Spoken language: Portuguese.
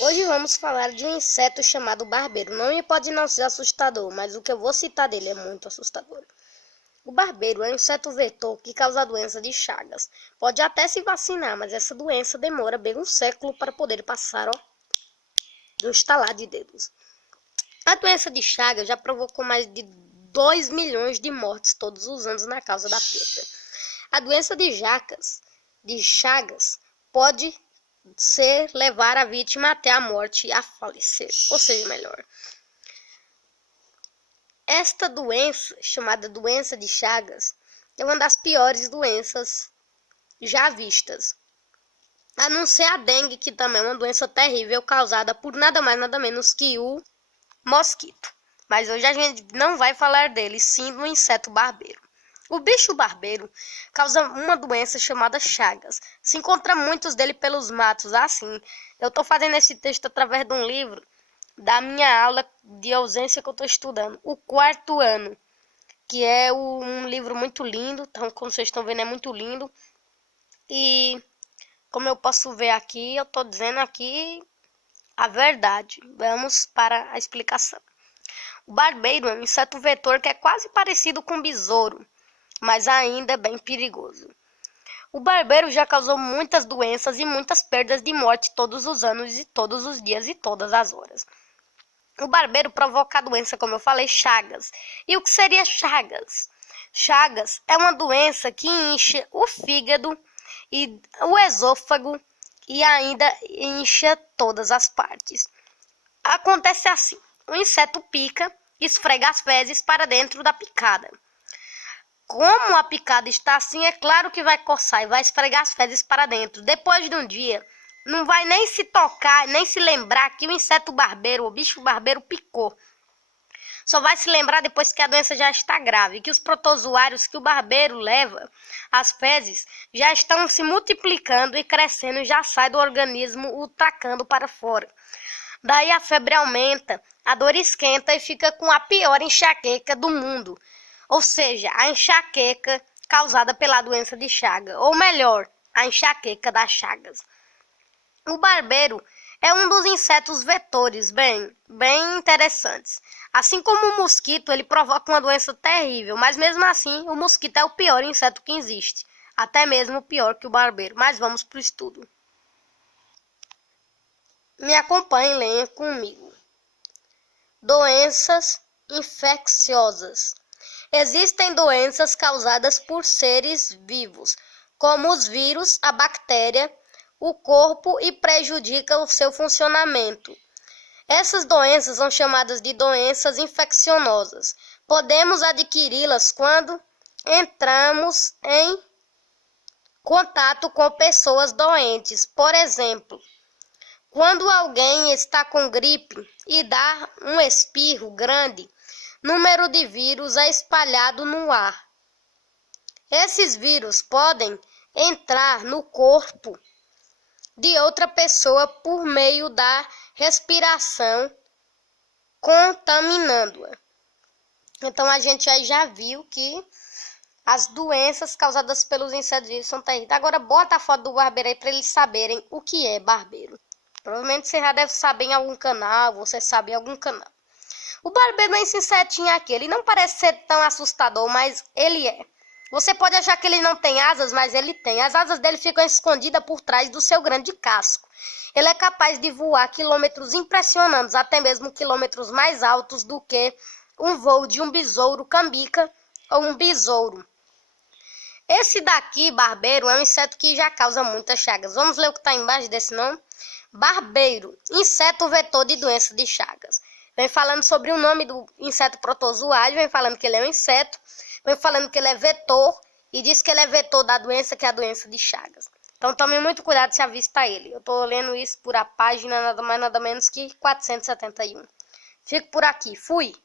Hoje vamos falar de um inseto chamado barbeiro. O nome pode não ser assustador, mas o que eu vou citar dele é muito assustador. O barbeiro é um inseto vetor que causa a doença de Chagas. Pode até se vacinar, mas essa doença demora bem um século para poder passar, de um estalar de dedos. A doença de Chagas já provocou mais de 2 milhões de mortes todos os anos na causa da perda. A doença de Chagas pode levar a vítima até a morte e a falecer, ou seja, melhor. Esta doença, chamada doença de Chagas, é uma das piores doenças já vistas. A não ser a dengue, que também é uma doença terrível causada por nada mais nada menos que o mosquito. Mas hoje a gente não vai falar dele, sim do inseto barbeiro. O bicho barbeiro causa uma doença chamada Chagas. Se encontra muitos dele pelos matos. Assim, eu estou fazendo esse texto através de um livro da minha aula de ausência que eu estou estudando, o 4º ano, que é um livro muito lindo. Então, como vocês estão vendo, é muito lindo. E como eu posso ver aqui, eu estou dizendo aqui a verdade. Vamos para a explicação. O barbeiro é um inseto vetor que é quase parecido com o besouro, mas ainda é bem perigoso. O barbeiro já causou muitas doenças e muitas perdas de morte todos os anos e todos os dias e todas as horas. O barbeiro provoca a doença, como eu falei, Chagas. E o que seria Chagas? Chagas é uma doença que incha o fígado e o esôfago e ainda incha todas as partes. Acontece assim: o inseto pica, esfrega as fezes para dentro da picada. Como a picada está assim, é claro que vai coçar e vai esfregar as fezes para dentro. Depois de um dia, não vai nem se tocar, nem se lembrar que o inseto barbeiro, o bicho barbeiro, picou. Só vai se lembrar depois que a doença já está grave, que os protozoários que o barbeiro leva, as fezes, já estão se multiplicando e crescendo e já sai do organismo ultracando para fora. Daí a febre aumenta, a dor esquenta e fica com a pior enxaqueca do mundo. Ou seja, a enxaqueca causada pela doença de Chagas, ou melhor, a enxaqueca das Chagas. O barbeiro é um dos insetos vetores bem interessantes. Assim como o mosquito, ele provoca uma doença terrível, mas mesmo assim, o mosquito é o pior inseto que existe. Até mesmo pior que o barbeiro. Mas vamos para o estudo. Me acompanhe e leia comigo. Doenças infecciosas. Existem doenças causadas por seres vivos, como os vírus, a bactéria, o corpo e prejudicam o seu funcionamento. Essas doenças são chamadas de doenças infecciosas. Podemos adquiri-las quando entramos em contato com pessoas doentes. Por exemplo, quando alguém está com gripe e dá um espirro grande, número de vírus é espalhado no ar. Esses vírus podem entrar no corpo de outra pessoa por meio da respiração, contaminando-a. Então a gente já viu que as doenças causadas pelos insetos são terríveis. Agora bota a foto do barbeiro aí para eles saberem o que é barbeiro. Provavelmente você já deve saber em algum canal, você sabe em algum canal. O barbeiro é esse insetinho aqui. Ele não parece ser tão assustador, mas ele é. Você pode achar que ele não tem asas, mas ele tem. As asas dele ficam escondidas por trás do seu grande casco. Ele é capaz de voar quilômetros impressionantes, até mesmo quilômetros mais altos do que um voo de um besouro cambica ou um besouro. Esse daqui, barbeiro, é um inseto que já causa muitas chagas. Vamos ler o que está embaixo desse nome? Barbeiro, inseto vetor de doença de Chagas. Vem falando sobre o nome do inseto protozoário, vem falando que ele é um inseto, vem falando que ele é vetor e diz que ele é vetor da doença, que é a doença de Chagas. Então tome muito cuidado se avista ele. Eu estou lendo isso por a página nada mais nada menos que 471. Fico por aqui. Fui!